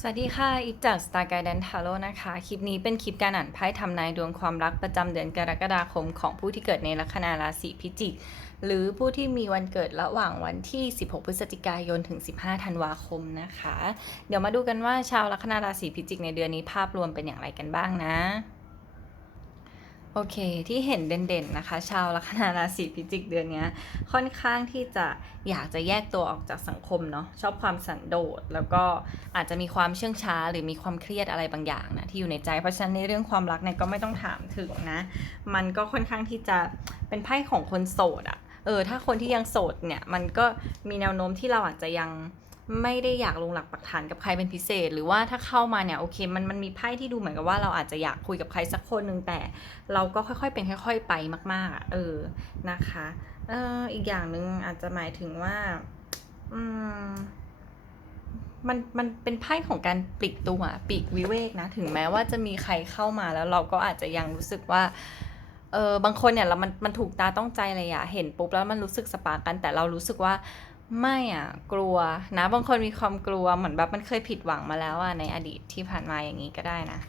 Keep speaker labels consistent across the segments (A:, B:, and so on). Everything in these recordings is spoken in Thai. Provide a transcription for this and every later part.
A: สวัสดีค่ะอิฟจาก Star Guidance Tarot นะคะ คลิปนี้เป็นคลิปการอ่านไพ่ทำนายดวงความรักประจำเดือนกรกฎาคมของผู้ที่เกิดในลัคนาราศีพิจิก หรือผู้ที่มีวันเกิดระหว่างวันที่ 16 พฤศจิกายนถึง 15 ธันวาคมนะคะ เดี๋ยวมาดูกันว่าชาวลัคนาราศีพิจิกในเดือนนี้ภาพรวมเป็นอย่างไรกันบ้างนะ โอเค ที่เห็นเด่นๆนะคะ ชาวลัคนาราศีพิจิกเดือนนี้ค่อนข้างที่จะอยากจะแยกตัวออกจากสังคมเนาะชอบความสันโดษ แล้วก็อาจจะมีความเชื่องช้า หรือมีความเครียดอะไรบางอย่างนะที่อยู่ในใจ เพราะฉะนั้นในเรื่องความรักเนี่ยก็ไม่ต้องถามถึงนะ มันก็ค่อนข้างที่จะเป็นไพ่ของคนโสดอะเออถ้าคนที่ยังโสดเนี่ยมันก็มีแนวโน้มที่เราอาจจะยัง ไม่ได้อยากลงหลักปักฐานกับใครเป็นพิเศษ หรือว่าถ้าเข้ามาเนี่ยโอเคมันมันมีไพ่ที่ดูเหมือนกับว่าเราอาจจะอยากคุยกับใครสักคนหนึ่งแต่เราก็ค่อยๆเป็นค่อย ๆ ไปมาก ๆ เออนะคะเอออีกอย่างหนึ่งอาจจะหมายถึงว่าอืมมันมันเป็นไพ่ของการปลีกตัวปลีกวิเวกนะ ถึงแม้ว่าจะมีใครเข้ามาแล้วเราก็อาจจะยังรู้สึกว่าเออบางคนเนี่ยเรามันมันถูกตาต้องใจเลยอะเห็นปุ๊บแล้วมันรู้สึกสปาร์กันแต่เรารู้สึกว่า ไม่อะกลัวนะ บางคนมีความกลัวเหมือนแบบมันเคยผิดหวังมาแล้วอะในอดีตที่ผ่านมาอย่างนี้ก็ได้นะ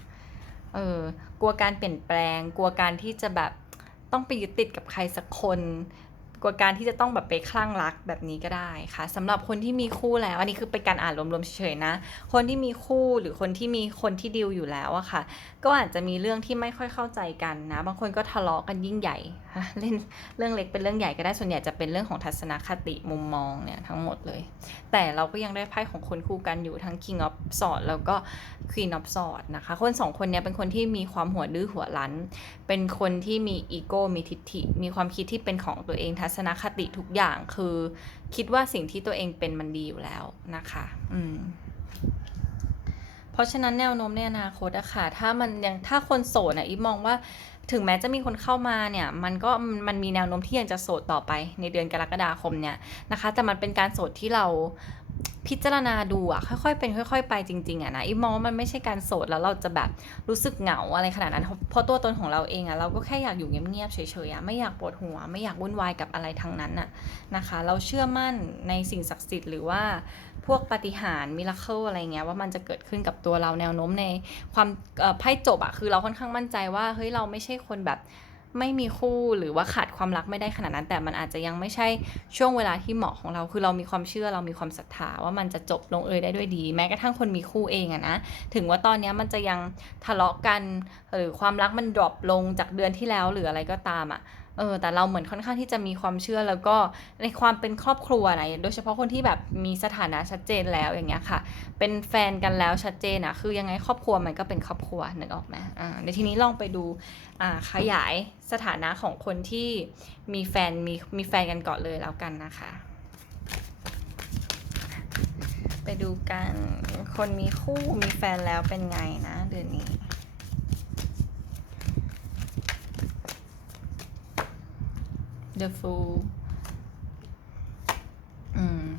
A: เออ กลัวการเปลี่ยนแปลง กลัวการที่จะแบบต้องไปยึดติดกับใครสักคน กลัวการที่จะต้องแบบไปคลั่งรักแบบนี้ก็ได้ค่ะสำหรับคนที่มีคู่แล้ว อันนี้คือเป็นการอ่านรวมๆเฉยๆนะ คนที่มีคู่หรือคนที่มีคนที่ดิวอยู่แล้วอะค่ะ ก็อาจจะมีเรื่องที่ไม่ค่อยเข้าใจกันนะ บางคนก็ทะเลาะกันยิ่งใหญ่เล่นเรื่องเล็กเป็นเรื่องใหญ่ก็ได้ส่วนใหญ่จะเป็นเรื่องของทัศนคติมุมมองเนี่ยทั้งหมดเลย แต่เราก็ยังได้ไพ่ของคนคู่กันอยู่ทั้ง King of Swords แล้วก็ Queen of Swords นะคะ คนสองคนเนี้ยเป็นคนที่มีความหัวดื้อหัวรั้น เป็นคนที่มีอีโก้มีทิฐิมีความคิดที่เป็นของตัวเองทัศนคติทุกอย่างคือคิดว่าสิ่งที่ตัวเองเป็นมันดีอยู่แล้วนะคะ อืมเพราะฉะนั้นแนวโน้มในอนาคตอะค่ะ ถ้ามันยังถ้าคนโสดอะอีฟมองว่าถึงแม้จะมีคนเข้ามาเนี่ย มันก็มันมีแนวโน้มที่ยังจะโสดต่อไปในเดือนกรกฎาคมเนี่ยนะคะ แต่มันเป็นการโสดที่เรา พิจารณาดูอะค่อยๆ เป็นค่อย ๆ ไปจริง ๆอะนะอีมองว่ามันไม่ใช่การโสดแล้วเราจะแบบรู้สึกเหงาอะไรขนาดนั้น เพราะตัวตนของเราเองอะเราก็แค่อยากอยู่เงียบๆเฉยๆอะไม่อยากปวดหัว ไม่อยากวุ่นวายกับอะไรทั้งนั้นอะนะคะ เราเชื่อมั่นในสิ่งศักดิ์สิทธิ์หรือว่าพวกปาฏิหาริ์มิราเคิลอะไรเงี้ยว่ามันจะเกิดขึ้นกับตัวเราแนวโน้มในความไพ่จบอะคือเราค่อนข้างมั่นใจว่าเฮ้ยเราไม่ใช่คนแบบ ไม่มีคู่หรือว่าขาดความรักไม่ได้ขนาดนั้น แต่มันอาจจะยังไม่ใช่ช่วงเวลาที่เหมาะของเรา คือเรามีความเชื่อเรามีความศรัทธาว่ามันจะจบลงเอยได้ด้วยดี แม้กระทั่งคนมีคู่เองอะนะถึงว่าตอนนี้มันจะยังทะเลาะกัน หรือความรักมันดรอปลงจากเดือนที่แล้วหรืออะไรก็ตามอะ เออแต่เราเหมือนค่อนข้างที่จะมีความเชื่อแล้วก็ในความเป็นครอบครัวนะโดยเฉพาะคนที่แบบมีสถานะชัดเจนแล้วอย่างเงี้ยค่ะ เป็นแฟนกันแล้วชัดเจนอะคือยังไงครอบครัวมันก็เป็นครอบครัวนึกออกไหมอ่าในทีนี้ลองไปดูอ่าขยายสถานะของคนที่มีแฟนมีมีแฟนกันก่อนเลยแล้วกันนะคะ ไปดูกันคนมีคู่มีแฟนแล้วเป็นไงนะเดือนนี้ The Fool อืม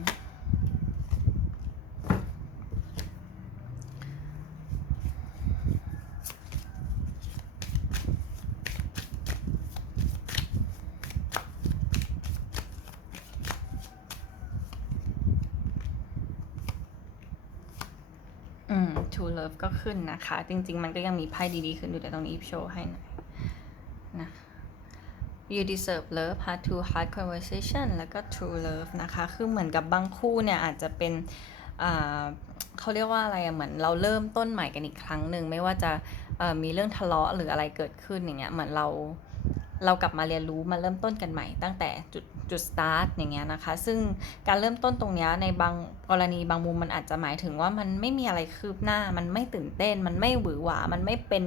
A: อืม True Love ก็ขึ้นนะคะ จริง ๆ มันก็ยังมีไพ่ดี ๆ ขึ้นอยู่แต่ตรงนี้โชว์ให้หน่อยนะ You deserve love heart to heart conversation แล้วก็ true love นะคะ คือเหมือนกับบางคู่เนี่ยอาจจะเป็นเขาเรียกว่าอะไรอะเหมือนเราเริ่มต้นใหม่กันอีกครั้งหนึ่งไม่ว่าจะมีเรื่องทะเลาะหรืออะไรเกิดขึ้นอย่างเงี้ยเหมือนเรา เรากลับมาเรียนรู้มาเริ่มต้นกันใหม่ ตั้งแต่จุดจุดสตาร์ทอย่างเงี้ยนะคะ ซึ่งการเริ่มต้นตรงเนี้ยในบางกรณีบางมุมมันอาจจะหมายถึงว่ามันไม่มีอะไรคืบหน้า มันไม่ตื่นเต้น มันไม่หวือหวา มันไม่เป็น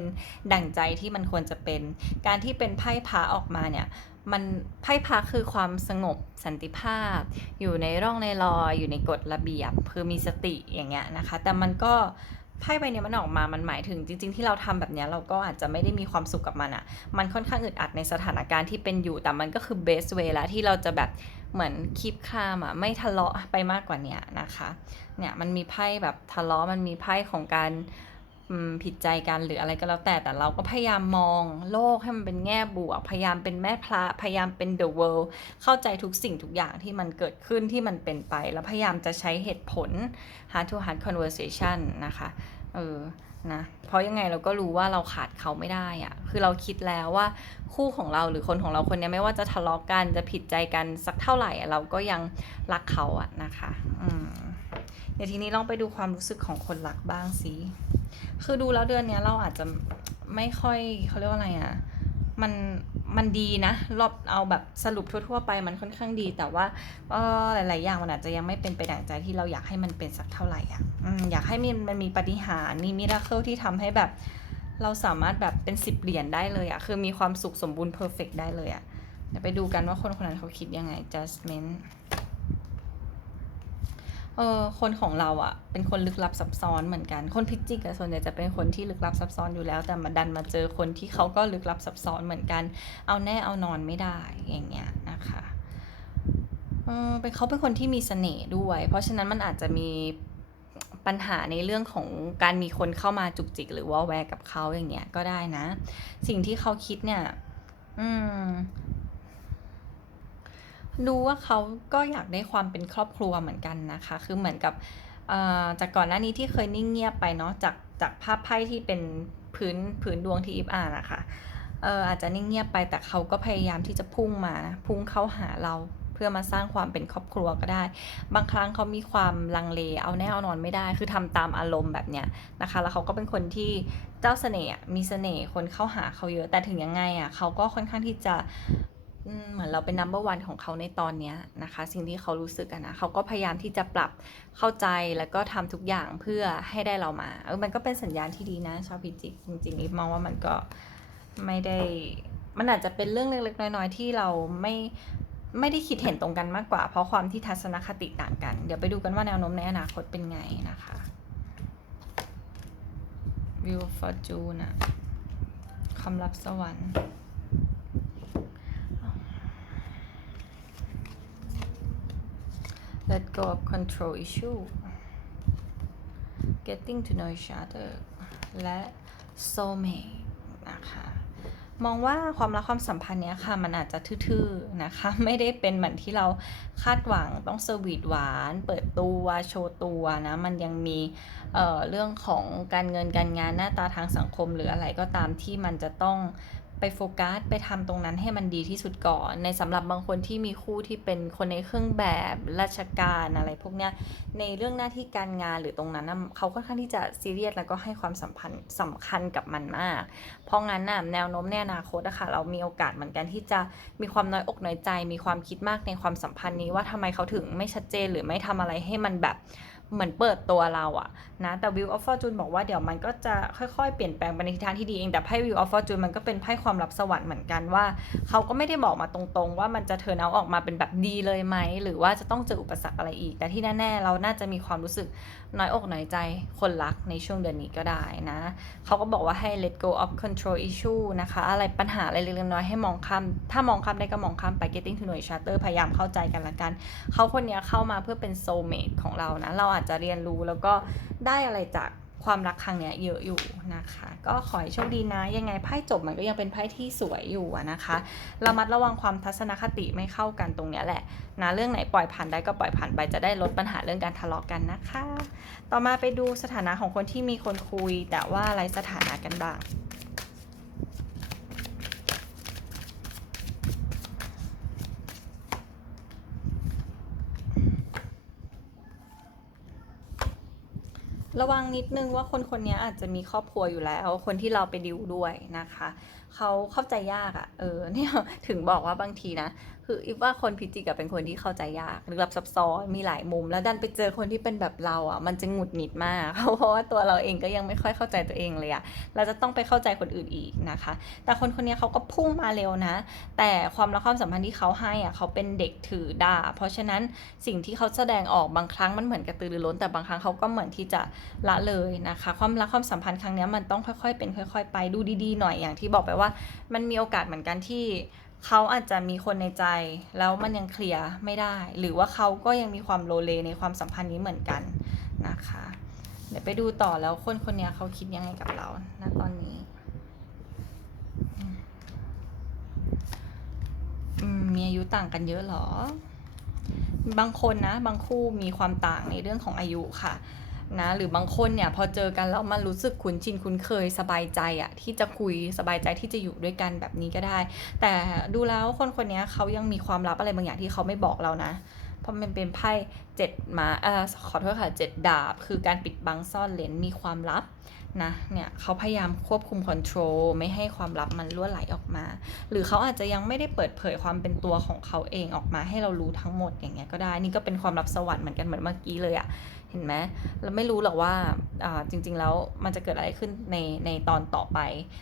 A: ดั่งใจที่มันควรจะเป็น การที่เป็นไพ่พระออกมาเนี่ยมันไพ่พระคือความสงบสันติภาพ อยู่ในร่องในรอยอยู่ในกฎระเบียบ คือมีสติอย่างเงี้ยนะคะ แต่มันก็ ไพ่ใบเนี้ยมันออกมา มันหมายถึงจริง ๆ ที่เราทำแบบเนี้ยเราก็อาจจะไม่ได้มีความสุขกับมันอะ่ะ มันค่อนข้างอึดอัดในสถานการณ์ที่เป็นอยู่ แต่มันก็คือเบสเวล้วที่เราจะแบบเหมือนคีบคามอะ่ะไม่ทะเลาะไปมากกว่าเนี้ยนะคะ เนี่ยมันมีไพ่แบบทะเลาะ มันมีไพ่ของการ ผิดใจกันหรืออะไรก็แล้วแต่แต่เราก็พยายามมองโลกให้มันเป็นแง่บวก พยายามเป็นแม่พระพยายามเป็น the world เข้าใจทุกสิ่งทุกอย่างที่มันเกิดขึ้นที่มันเป็นไป แล้วพยายามจะใช้เหตุผล heart to heart conversation นะคะ เออนะเพราะยังไงเราก็รู้ว่าเราขาดเขาไม่ได้อะคือเราคิดแล้วว่าคู่ของเราหรือคนของเราคนนี้ไม่ว่าจะทะเลาะกันจะผิดใจกันสักเท่าไหร่อะเราก็ยังรักเขาอะนะคะอืมเดี๋ยวทีนี้ลองไปดูความรู้สึกของคนรักบ้างสิคือดูแล้วเดือนนี้เราอาจจะไม่ค่อยเขาเรียกว่าอะไรอะ่ะ มันมันดีนะรอบเอาแบบสรุปทั่วๆไปมันค่อนข้างดี แต่ว่าก็หลาย ๆ อย่างมันอาจจะยังไม่เป็นไปดั่งใจที่เราอยากให้มันเป็นสักเท่าไหร่อะอยากให้มันมันมีปฏิหารมีมิราเคิลที่ทำให้แบบเราสามารถแบบเป็นสิบเหรียญได้เลยอะ่ะคือมีความสุขสมบูรณ์เพอร์เฟกได้เลยอะ่ะเดี๋ยวไปดูกันว่าคนคนนั้นเขาคิดยังไง judgment เออคนของเราอะ่ะ เป็นคนลึกลับซับซ้อนเหมือนกัน คนพิจิกอะส่วนใหญ่จะเป็นคนที่ลึกลับซับซ้อนอยู่แล้ว แต่มาดันมาเจอคนที่เขาก็ลึกลับซับซ้อนเหมือนกัน เอาแน่เอานอนไม่ได้อย่างเงี้ยนะคะเออเป็นเขาเป็นคนที่มีเสน่ห์ด้วย เพราะฉะนั้นมันอาจจะมีปัญหาในเรื่องของการมีคนเข้ามาจุกจิก หรือว่าแวร์กับเขาอย่างเงี้ยก็ได้นะ สิ่งที่เขาคิดเนี่ย อืม ดูว่าเขาก็อยากได้ความเป็นครอบครัวเหมือนกันนะคะ คือเหมือนกับจากก่อนหน้านี้ที่เคยนิ่งเงียบไปเนาะจากจากภาพไพ่ที่เป็นพื้นพื้นดวงที่อีฟอ่านนะคะเอออาจจะนิ่งเงียบไปแต่เขาก็พยายามที่จะพุ่งมานะพุ่งเข้าหาเราเพื่อมาสร้างความเป็นครอบครัวก็ได้ บางครั้งเขามีความลังเลเอาแน่เอานอนไม่ได้ คือทำตามอารมณ์แบบเนี้ยนะคะ แล้วเขาก็เป็นคนที่เจ้าเสน่ห์มีเสน่ห์คนเข้าหาเขาเยอะแต่ถึงยังไงอะเขาก็ค่อนข้างที่จะ เหมือนเราเป็น number one ของเขาในตอนนี้นะคะ สิ่งที่เขารู้สึกนะเขาก็พยายามที่จะปรับเข้าใจแล้วก็ทำทุกอย่างเพื่อให้ได้เรามาเออมันก็เป็นสัญญาณที่ดีนะชาวพิจิกจริงๆอีฟมองว่ามันก็ไม่ได้มันอาจจะเป็นเรื่องเล็กๆน้อยๆที่เราไม่ไม่ได้คิดเห็นตรงกันมากกว่า เพราะความที่ทัศนคติต่างกัน เดี๋ยวไปดูกันว่าแนวโน้มในอนาคตเป็นไงนะคะ View of Fortune นะคำรับสวรรค์ let go of control issue getting to know each other และ soulmate นะคะมองว่าความรักความสัมพันธ์เนี้ยค่ะมันอาจจะทื่อๆนะคะ ไม่ได้เป็นเหมือนที่เราคาดหวังต้องสวีทหวาน เปิดตัวโชว์ตัวนะมันยังมีเเรื่องของการเงินการงานหน้าตาทางสังคมหรืออะไรก็ตามที่มันจะต้อง ไปโฟกัสไปทำตรงนั้นให้มันดีที่สุดก่อน ในสำหรับบางคนที่มีคู่ที่เป็นคนในเครื่องแบบราชการอะไรพวกเนี้ยในเรื่องหน้าที่การงานหรือตรงนั้นเขาค่อนข้างที่จะซีเรียสแล้วก็ให้ความสัมพันธ์สำคัญกับมันมาก เพราะงั้นน่ะแนวโน้มในอนาคตอะค่ะเรามีโอกาสเหมือนกันที่จะมีความน้อยอกน้อยใจ มีความคิดมากในความสัมพันธ์นี้ว่าทำไมเขาถึงไม่ชัดเจนหรือไม่ทำอะไรให้มันแบบ เหมือนเปิดตัวเราอะนะแต่ View of Fortune บอกว่าเดี๋ยวมันก็จะค่อยๆ เปลี่ยนแปลงไปในทิศทางที่ดีเองแต่ไพ่ View of Fortune มันก็เป็นไพ่ความลับสวรรค์เหมือนกันว่าเขาก็ไม่ได้บอกมาตรงๆ ว่ามันจะเทิร์นเอาออกมาเป็นแบบดีเลยไหมหรือว่าจะต้องเจออุปสรรคอะไรอีก แต่ที่แน่ๆ เราน่าจะมีความรู้สึกน้อยอกน้อยใจคนรักในช่วงเดือนนี้ก็ได้นะเขาก็บอกว่าให้ let go of control issue นะคะ อะไรปัญหาอะไรเล็กๆน้อยๆให้มองข้ามถ้ามองข้ามได้ก็มองข้ามไป getting to know each other พยายามเข้าใจกันละกันเขาคนนี้เข้ามาเพื่อเป็น soulmate ของเรานะเราอาจจะเรียนรู้แล้วก็ได้อะไรจากความรักครั้งเนี้ยเยอะอยู่นะคะ ก็ขอให้โชคดีนะ ยังไงไพ่จบมันก็ยังเป็นไพ่ที่สวยอยู่นะคะระมัดระวังความทัศนคติไม่เข้ากันตรงเนี้ยแหละนะเรื่องไหนปล่อยผ่านได้ก็ปล่อยผ่านไปจะได้ลดปัญหาเรื่องการทะเลาะกันนะคะ ต่อมาไปดูสถานะของคนที่มีคนคุย แต่ว่าไร้สถานะกันบ้าง ระวังนิดนึงว่าคนคนนี้อาจจะมีครอบครัวอยู่แล้ว คนที่เราไปดิวด้วยนะคะ เขาเข้าใจยากอะ่ะ เออเนี่ยถึงบอกว่าบางทีนะคืออีฟว่าคนพิจิกเป็นคนที่เข้าใจยากลึกลับซับซ้อนมีหลายมุม แล้วดันไปเจอคนที่เป็นแบบเราอะมันจะหงุดหงิดมาก เพราะว่าตัวเราเองก็ยังไม่ค่อยเข้าใจตัวเองเลยอะเราจะต้องไปเข้าใจคนอื่นอีกนะคะ แต่คนคนนี้เขาก็พุ่งมาเร็วนะ แต่ความรักความสัมพันธ์ที่เขาให้อะเขาเป็นเด็กถือดาเพราะฉะนั้นสิ่งที่เขาแสดงออกบางครั้งมันเหมือนกระตือรือร้น แต่บางครั้งเขาก็เหมือนที่จะละเลยนะคะ ความรักความสัมพันธ์ครั้งนี้มันต้องค่อยๆ เป็นค่อย ๆ ไปดูดีๆหน่อยอย่างที่บอกไปว่า มันมีโอกาสเหมือนกันที่ เขาอาจจะมีคนในใจ แล้วมันยังเคลียร์ไม่ได้ หรือว่าเขาก็ยังมีความโลเลในความสัมพันธ์นี้เหมือนกันนะคะ เดี๋ยวไปดูต่อแล้วคนคนนี้เขาคิดยังไงกับเราณตอนนี้มีอายุต่างกันเยอะหรอ บางคนนะ บางคู่มีความต่างในเรื่องของอายุค่ะ นะหรือบางคนเนี่ยพอเจอกันแล้วมันรู้สึกคุ้นชินคุ้นเคยสบายใจอะที่จะคุยสบายใจที่จะอยู่ด้วยกันแบบนี้ก็ได้ แต่ดูแล้วคนคนนี้เขายังมีความลับอะไรบางอย่างที่เขาไม่บอกเรานะ เพราะมันเป็นไพ่เจ็ดมาเอ่อขอโทษค่ะเจ็ดดาบ คือการปิดบังซ่อนเลนมีความลับนะเนี่ยเขาพยายามควบคุมคอนโทรลไม่ให้ความลับมันรั่วไหลออกมา หรือเขาอาจจะยังไม่ได้เปิดเผยความเป็นตัวของเขาเองออกมาให้เรารู้ทั้งหมดอย่างเงี้ยก็ได้ นี่ก็เป็นความลับสวรรค์เหมือนกันเหมือนเมื่อกี้เลยอะ เห็นไหมเราไม่รู้หรอกว่าจริง ๆ แล้วมันจะเกิดอะไรขึ้นในในตอนต่อไป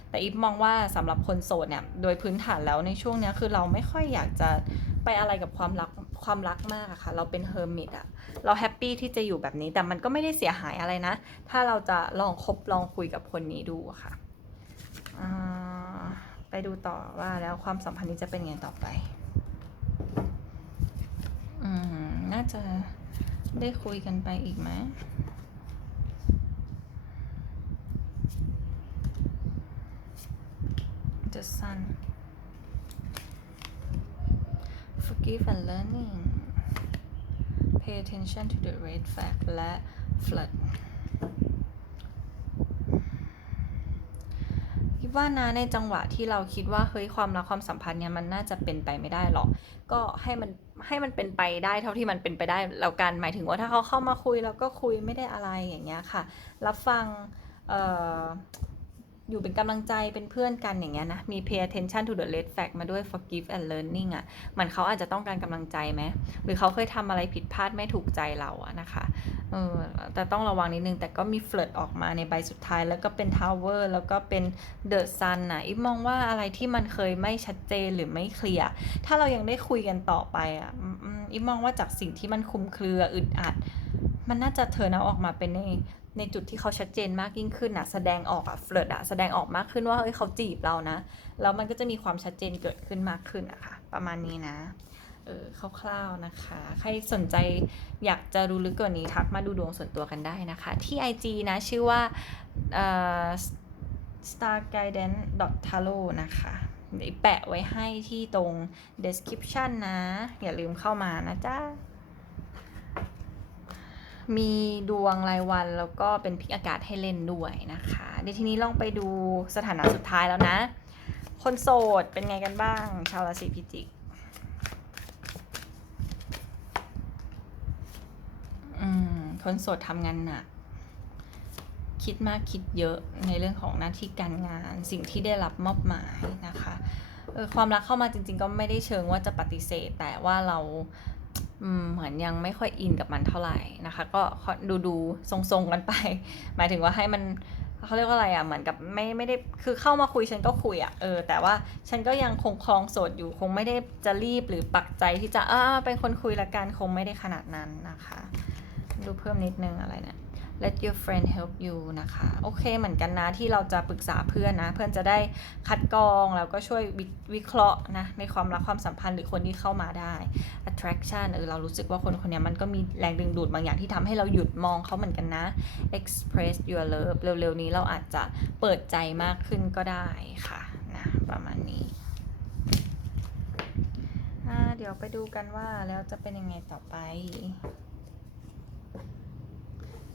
A: แต่อีฟมองว่าสำหรับคนโสดเนี่ยโดยพื้นฐานแล้วในช่วงนี้คือเราไม่ค่อยอยากจะไปอะไรกับความรักความรักมากอะค่ะ เราเป็นเฮอร์มิตอะเราแฮปปี้ที่จะอยู่แบบนี้แต่มันก็ไม่ได้เสียหายอะไรนะ ถ้าเราจะลองคบลองคุยกับคนนี้ดูอะค่ะอ่าไปดูต่อว่าแล้วความสัมพันธ์นี้จะเป็นไงต่อไป อืม น่าจะ ได้คุยกันไปอีกไหม The Sun Forgive and learning Pay attention to the red flag และ flood คิดว่านะในจังหวะที่เราคิดว่าเฮ้ยความรักความสัมพันธ์เนี่ยมันน่าจะเป็นไปไม่ได้หรอก ก็ให้มัน ให้มันเป็นไปได้เท่าที่มันเป็นไปได้แล้วกันหมายถึงว่าถ้าเขาเข้ามาคุยแล้วก็คุยไม่ได้อะไรอย่างเงี้ยค่ะ รับฟังเอ่อ อยู่เป็นกำลังใจเป็นเพื่อนกันอย่างเงี้ยนะ มี pay attention to the red flag มาด้วย forgive and learning อะ่ะเหมือนเขาอาจจะต้องการกำลังใจไหมหรือเขาเคยทำอะไรผิดพลาดไม่ถูกใจเราอะนะคะเออแต่ต้องระวังนิดนึง แต่ก็มี flirt ออกมาในใบสุดท้าย แล้วก็เป็น tower แล้วก็เป็น the sun นะอีฟมองว่าอะไรที่มันเคยไม่ชัดเจนหรือไม่เคลียร์ถ้าเรายังได้คุยกันต่อไปอะอืมมอีฟมองว่าจากสิ่งที่มันคุมเครืออึดอัด มันน่าจะเทอนเอาออกมาเป็นใน ในจุดที่เขาชัดเจนมากยิ่งขึ้นอะแสดงออกอะเฟลิร์ตอะแสดงออกมากขึ้นว่าเฮ้ยเขาจีบเรานะแล้วมันก็จะมีความชัดเจนเกิดขึ้นมากขึ้นอะค่ะประมาณนี้นะเออคร่าวๆนะคะ ใครสนใจอยากจะรู้ลึกกว่านี้ทักมาดูดวงส่วนตัวกันได้นะคะ ที่ IG นะ ชื่อว่าเอ่อ starguidance.tarot นะคะแปะไว้ให้ที่ตรง description นะ อย่าลืมเข้ามานะจ๊ะ มีดวงรายวันแล้วก็เป็นพิกอากาศให้เล่นด้วยนะคะเดี๋ยวทีนี้ลองไปดูสถานะสุดท้ายแล้วนะ คนโสดเป็นไงกันบ้าง ชาวราศีพิจิกคนโสดทำงานหนักคิดมากคิดเยอะในเรื่องของหน้าที่การงานสิ่งที่ได้รับมอบหมายนะคะความรักเข้ามาจริง ๆ ก็ไม่ได้เชิงว่าจะปฏิเสธ แต่ว่าเรา เหมือนยังไม่ค่อยอินกับมันเท่าไหร่นะคะ ก็ดูดูๆทรงๆกันไป หมายถึงว่าให้มันเขาเรียกว่าอะไรอะเหมือนกับไม่ไม่ได้คือเข้ามาคุยฉันก็คุยอะเออแต่ว่าฉันก็ยังคงคลองโสดอยู่คงไม่ได้จะรีบหรือปักใจที่จะอ่าเป็นคนคุยละกันคงไม่ได้ขนาดนั้นนะคะ ดูเพิ่มนิดนึงอะไรเนี่ย let your friend help you นะคะ โอเคเหมือนกันนะที่เราจะปรึกษาเพื่อนนะ เพื่อนจะได้คัดกรองแล้วก็ช่วยวิเคราะห์นะ ในความรักความสัมพันธ์หรือคนที่เข้ามาได้ attraction เออเรารู้สึกว่าคนคนนี้มันก็มีแรงดึงดูดบางอย่างที่ทำให้เราหยุดมองเขาเหมือนกันนะ express your love เร็วๆนี้เราอาจจะเปิดใจมากขึ้นก็ได้ค่ะนะประมาณนี้เดี๋ยวไปดูกันว่าแล้วจะเป็นยังไงต่อไป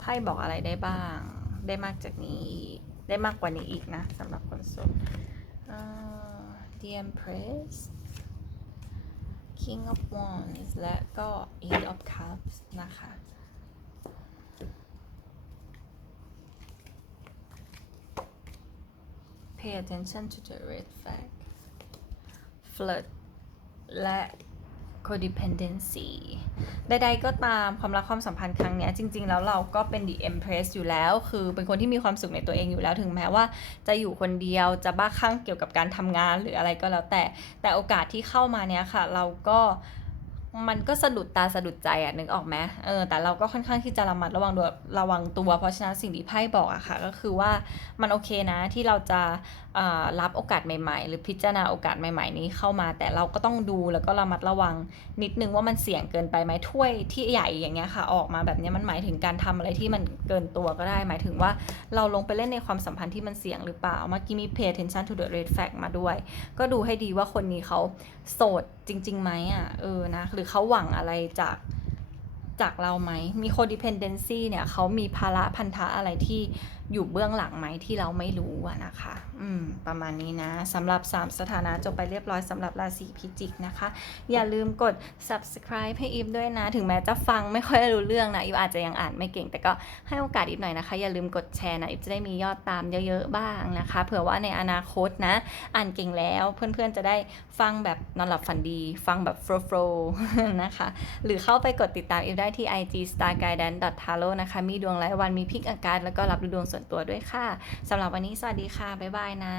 A: พ่บอกอะไรได้บ้าง ได้มากจากนี้ ได้มากกว่านี้อีกนะสำหรับคนโสดอ่า The Empress King of Wands และก็ Eight of Cups นะคะ Pay attention to the red flag flirt และ codependency ใดๆก็ตามความรักความสัมพันธ์ครั้งนี้จริง ๆ แล้วเราก็เป็น the empress อยู่แล้ว คือเป็นคนที่มีความสุขในตัวเองอยู่แล้วถึงแม้ว่า จะอยู่คนเดียวจะบ้าคลั่งเกี่ยวกับการทำงานหรืออะไรก็แล้วแต่แต่โอกาสที่เข้ามาเนี้ยค่ะ เราก็ มันก็สะดุดตาสะดุดใจอะนึกออกไหมเออแต่เราก็ค่อนข้างที่จะระมัดระวังด้วระวังตัว เพราะฉะนั้นสิ่งที่ไพ่บอกอะค่ะ ก็คือว่ามันโอเคนะที่เราจะรับโอกาสใหม่ๆ หรือพิจารณาโอกาสใหม่ ๆ นี้เข้ามา แต่เราก็ต้องดูแล้วก็ระมัดระวังนิดนึงว่ามันเสี่ยงเกินไปไหมถ้วยที่ใหญ่อย่างเงี้ยค่ะ ออกมาแบบนี้มันหมายถึงการทำอะไรที่มันเกินตัวก็ได้ หมายถึงว่าเราลงไปเล่นในความสัมพันธ์ที่มันเสี่ยงหรือเปล่าเมื่อกี้มี pay attention to the red flag มาด้วย ก็ดูให้ดีว่าคนนี้เขาโสด จริงๆไหมอะเออนะหรือเขาหวังอะไรจากจากเราไหมมี codependency เนี่ยเขามีภาระพันธะอะไรที่ อยู่เบื้องหลังไหมที่เราไม่รู้อะนะคะ อืม ประมาณนี้นะสำหรับ 3 สถานะจบไปเรียบร้อยสำหรับราศีพิจิกนะคะ อย่าลืมกด subscribe ให้อีฟด้วยนะ ถึงแม้จะฟังไม่ค่อยรู้เรื่องนะอีฟอาจจะยังอ่านไม่เก่ง แต่ก็ให้โอกาสอีฟหน่อยนะคะ อย่าลืมกดแชร์นะอีฟจะได้มียอดตามเยอะๆบ้างนะคะ เผื่อว่าในอนาคตนะ อ่านเก่งแล้วเพื่อนๆจะได้ฟังแบบนอนหลับฝันดี ฟังแบบ flow flow นะคะ หรือเข้าไปกดติดตามอีฟได้ที่ IG star guidance t a r o นะคะ มีดวงรายวันมีพิกอาการแล้วก็รับดูดวงส่วนตัวด้วยค่ะสำหรับวันนี้สวัสดีค่ะ บ๊ายบายนะ